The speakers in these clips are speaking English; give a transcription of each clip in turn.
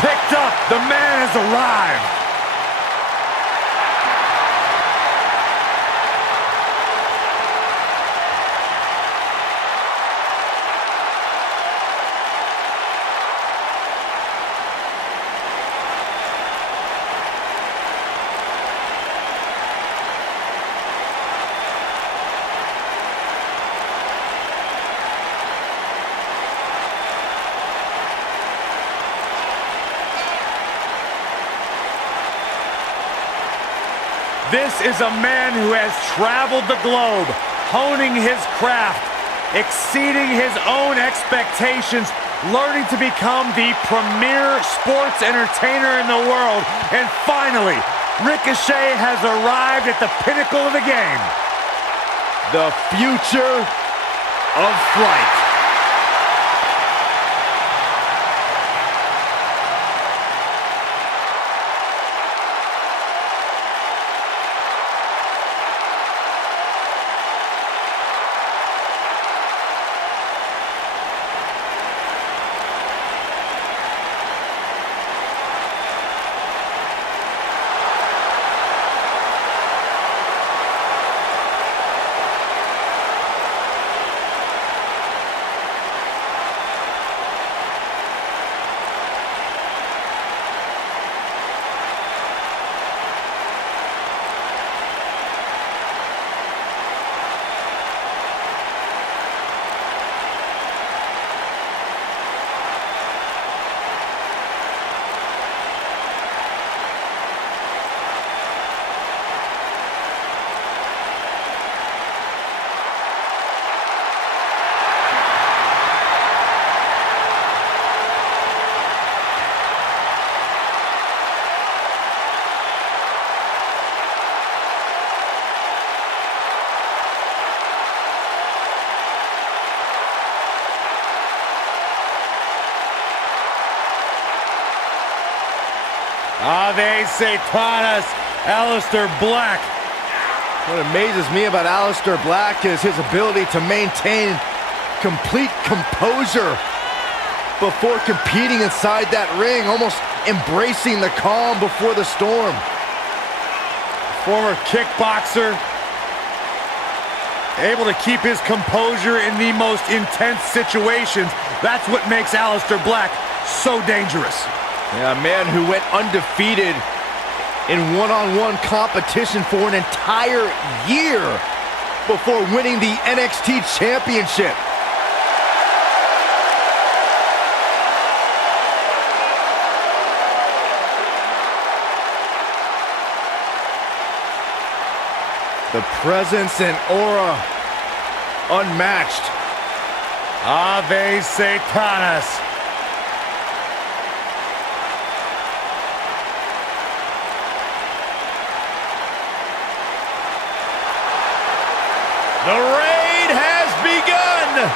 picked up. The man has arrived. This is a man who has traveled the globe, honing his craft, exceeding his own expectations, learning to become the premier sports entertainer in the world, and finally, Ricochet has arrived at the pinnacle of the game. The future of flight. Ave Satanas, Aleister Black. What amazes me about Aleister Black is his ability to maintain complete composure before competing inside that ring, almost embracing the calm before the storm. Former kickboxer, able to keep his composure in the most intense situations. That's what makes Aleister Black so dangerous. Yeah, a man who went undefeated in one-on-one competition for an entire year before winning the NXT Championship. The presence and aura unmatched. Ave Satanas. The raid has begun!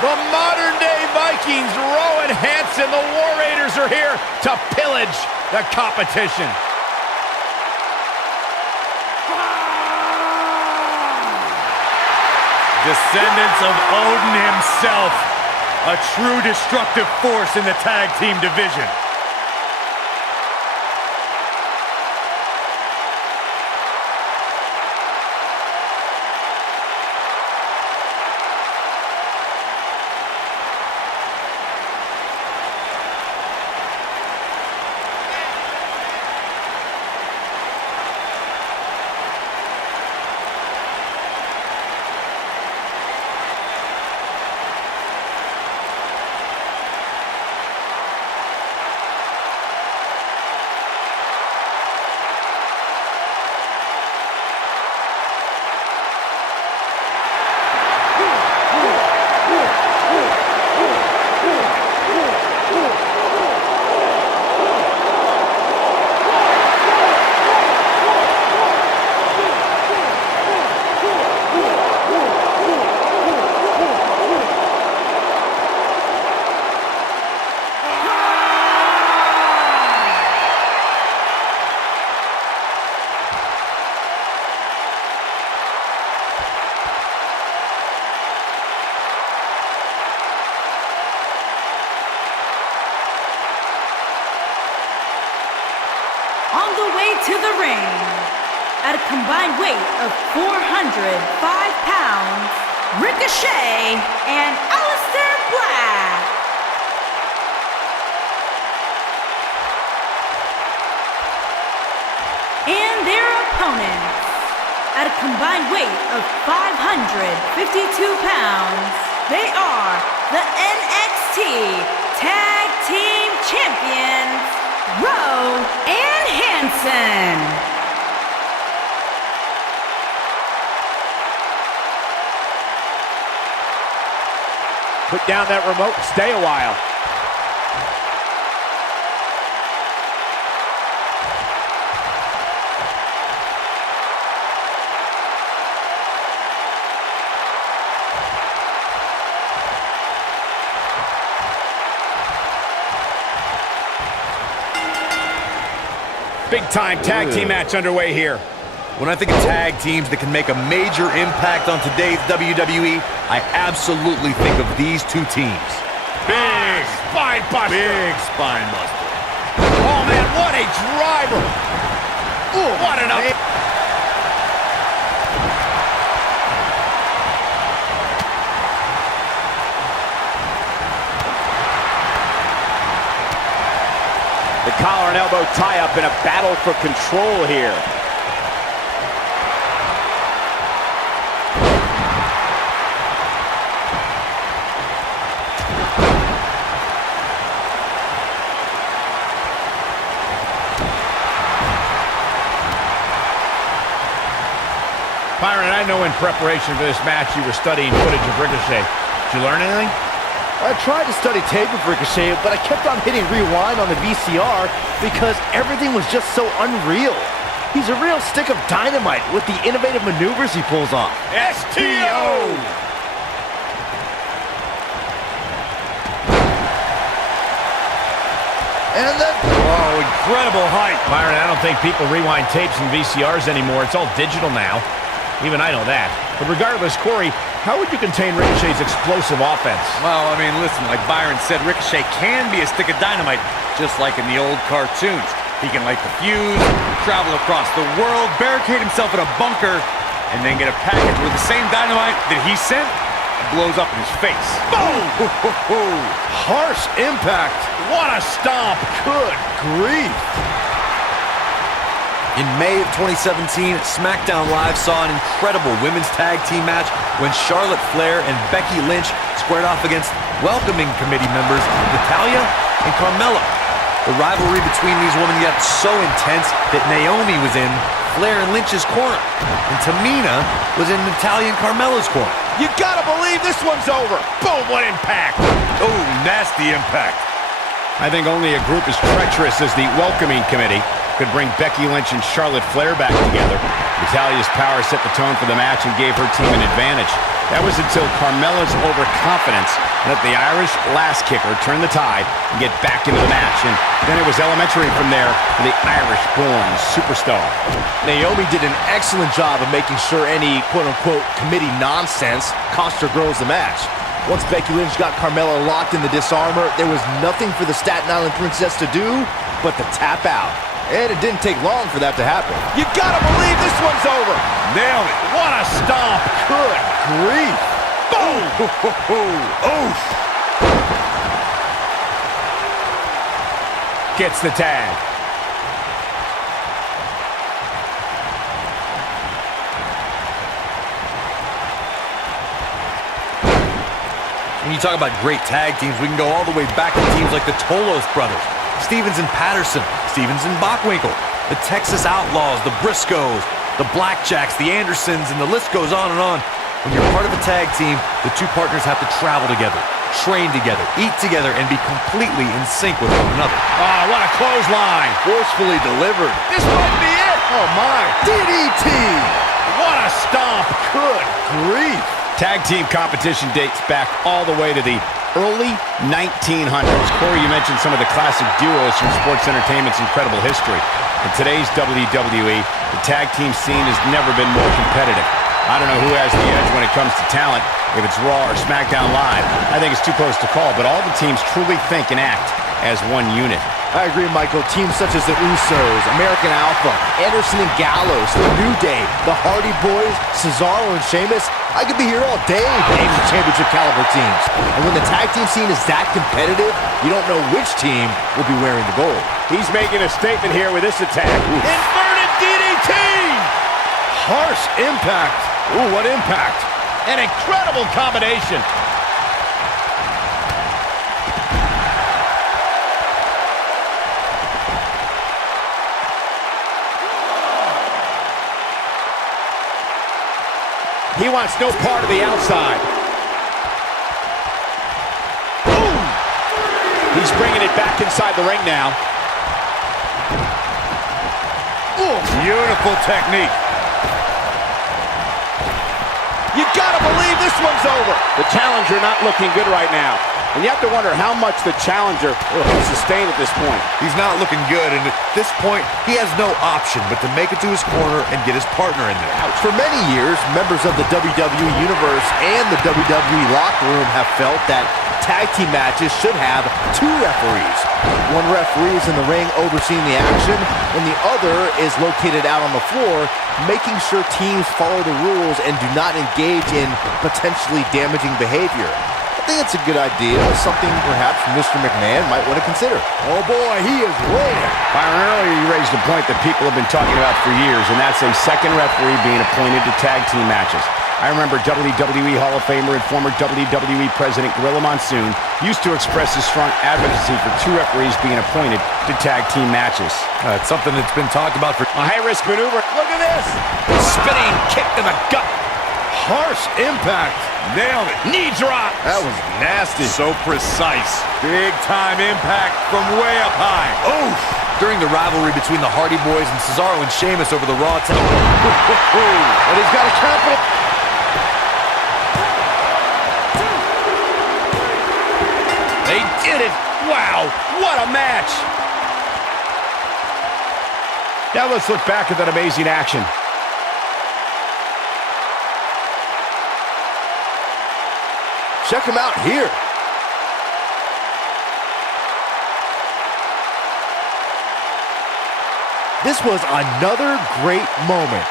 The modern-day Vikings, Rowan Hansen, the War Raiders are here to pillage the competition. Descendants of Odin himself, a true destructive force in the tag team division. to the ring, at a combined weight of 405 pounds, Ricochet and Aleister Black. And their opponents, at a combined weight of 552 pounds, they are the NXT Tag Team Champions, Rowe and Hanson. Put down that remote and stay a while. Big-time tag team match underway here. When I think of tag teams that can make a major impact on today's WWE, I absolutely think of these two teams. Big spine buster. Big spine buster. Oh, man, what a driver. Ooh, what an up. The collar and elbow tie-up in a battle for control here. Byron, I know in preparation for this match you were studying footage of Ricochet. Did you learn anything? I tried to study tape of Ricochet, but I kept on hitting rewind on the VCR because everything was just so unreal. He's a real stick of dynamite with the innovative maneuvers he pulls off. STO! And then... Oh, incredible height. Byron, I don't think people rewind tapes and VCRs anymore. It's all digital now. Even I know that. But regardless, Corey, how would you contain Ricochet's explosive offense? Well, I mean, listen, like Byron said, Ricochet can be a stick of dynamite, just like in the old cartoons. He can light the fuse, travel across the world, barricade himself in a bunker, and then get a package with the same dynamite that he sent and blows up in his face. Boom! Harsh impact. What a stomp. Good grief. In May of 2017, SmackDown Live saw an incredible women's tag team match when Charlotte Flair and Becky Lynch squared off against welcoming committee members Natalya and Carmella. The rivalry between these women got so intense that Naomi was in Flair and Lynch's corner, and Tamina was in Natalya and Carmella's corner. You gotta believe this one's over. Boom, what impact. Oh, nasty impact. I think only a group as treacherous as the welcoming committee could bring Becky Lynch and Charlotte Flair back together. Natalya's power set the tone for the match and gave her team an advantage. That was until Carmella's overconfidence let the Irish last kicker turn the tide and get back into the match. And then it was elementary from there for the Irish-born superstar. Naomi did an excellent job of making sure any quote-unquote committee nonsense cost her girls the match. Once Becky Lynch got Carmella locked in the disarmor, there was nothing for the Staten Island Princess to do but to tap out. And it didn't take long for that to happen. You gotta believe this one's over. Nailed it. What a stomp. Good grief. Boom. Oof. Gets the tag. When you talk about great tag teams, we can go all the way back to teams like the Tolos brothers, Stevens and Patterson, Stevens and Bockwinkel, the Texas Outlaws, the Briscoes, the Blackjacks, the Andersons, and the list goes on and on. When you're part of a tag team, the two partners have to travel together, train together, eat together, and be completely in sync with one another. Oh, what a clothesline. Forcefully delivered. This might be it. Oh my. DDT. What a stomp. Good grief. Tag team competition dates back all the way to the early 1900s. Corey, you mentioned some of the classic duos from sports entertainment's incredible history. In today's WWE, the tag team scene has never been more competitive. I don't know who has the edge when it comes to talent, if it's Raw or SmackDown Live. I think it's too close to call, but all the teams truly think and act as one unit. I agree, Michael. Teams such as the Usos, American Alpha, Anderson and Gallows, The New Day, the Hardy Boys, Cesaro and Sheamus. I could be here all day naming championship caliber teams. And when the tag team scene is that competitive, you don't know which team will be wearing the gold. He's making a statement here with this attack. Ooh. Inverted DDT! Harsh impact. Ooh, what impact. An incredible combination. He wants no part of the outside. Boom! He's bringing it back inside the ring now. Ooh, beautiful technique. You gotta believe this one's over. The challenger not looking good right now. And you have to wonder how much the challenger will sustain at this point. He's not looking good, and at this point, he has no option but to make it to his corner and get his partner in there. For many years, members of the WWE Universe and the WWE locker room have felt that tag team matches should have two referees. One referee is in the ring overseeing the action, and the other is located out on the floor, making sure teams follow the rules and do not engage in potentially damaging behavior. I think it's a good idea, something perhaps Mr. McMahon might want to consider. Oh boy, he is rolling. Byron, earlier you raised a point that people have been talking about for years, and that's a second referee being appointed to tag team matches. I remember WWE Hall of Famer and former WWE President Gorilla Monsoon used to express his strong advocacy for two referees being appointed to tag team matches. It's something that's been talked about for a high-risk maneuver. Look at this. Spinning kick to the gut. Harsh impact. Nailed it. Knee drop. That was nasty. So precise. Big time impact from way up high. Oof. During the rivalry between the Hardy Boys and Cesaro and Sheamus over the Raw title. And he's got a capital. They did it. Wow. What a match. Now let's look back at that amazing action. Check him out here. This was another great moment.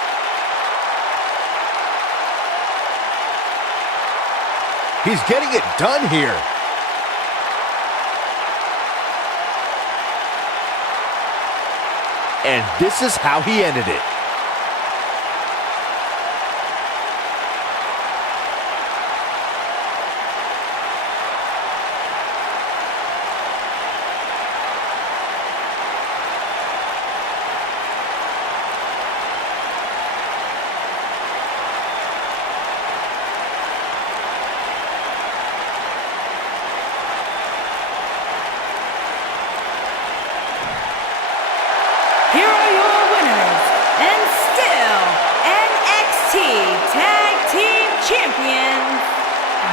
He's getting it done here. And this is how he ended it. Here are your winners, and still NXT Tag Team Champions,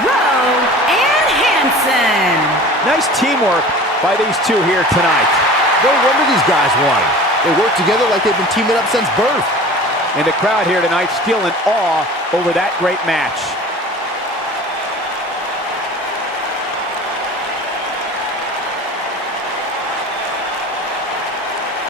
Rowe and Hanson. Nice teamwork by these two here tonight. No wonder these guys won. They work together like they've been teaming up since birth. And the crowd here tonight still in awe over that great match.